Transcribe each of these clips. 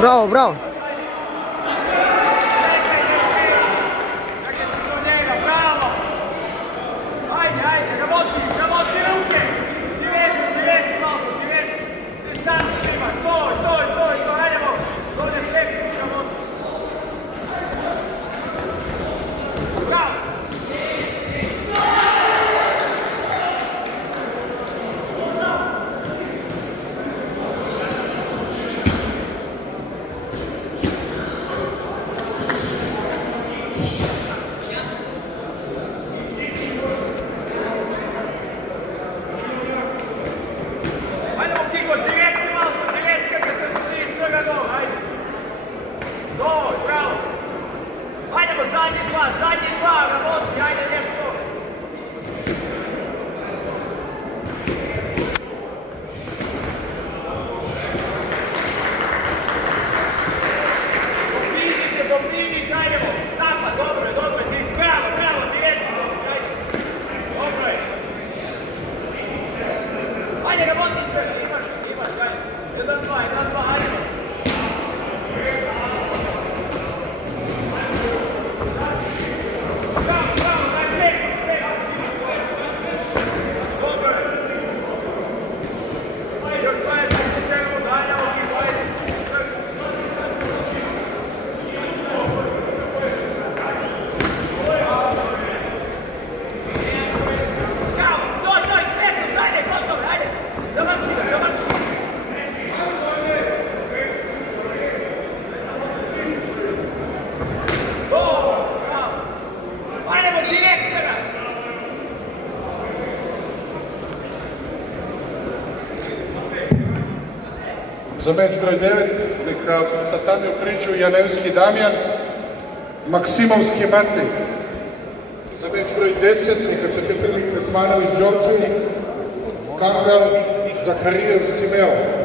Bravo, bravo. Задний два, работай, айде нещо. Doprimi se, ajde. Napad, dobro je, bravo, direktno, ajde. Dobro je. Ajde, работай se, imaš, ajde. 1-2, ajde. Za meč broj 9 neka tatami okreću Janevski Damjan, Maksimovski Matej. Za meč broj 10 neka se pripremi Kresmanović Đorđe, Kangal Zaharijev Simeo.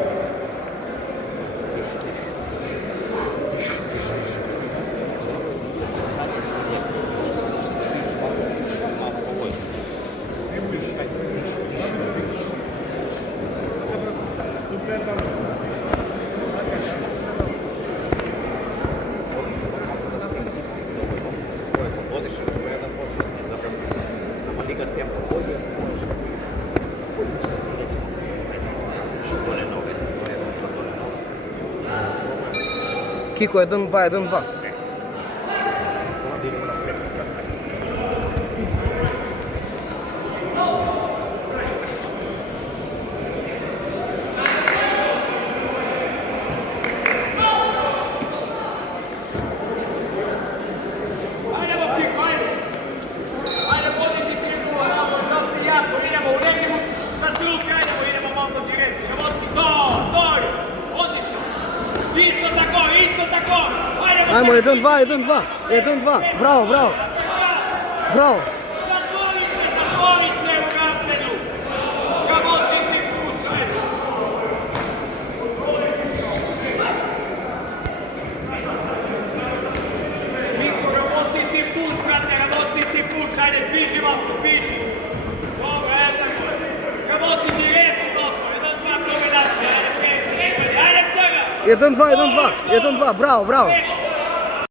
Kiko 1-2. Ajmo, 1-2. Bravo. Zatvori se u napredu. Работай ti pušaj. Niko, работай ti puš, brate, работай ti puš. Ajde, piši malo, piši. Dobro, evo tako. Работай direktno, 1-2 kombinacija. Ajde, sada. 1-2, bravo.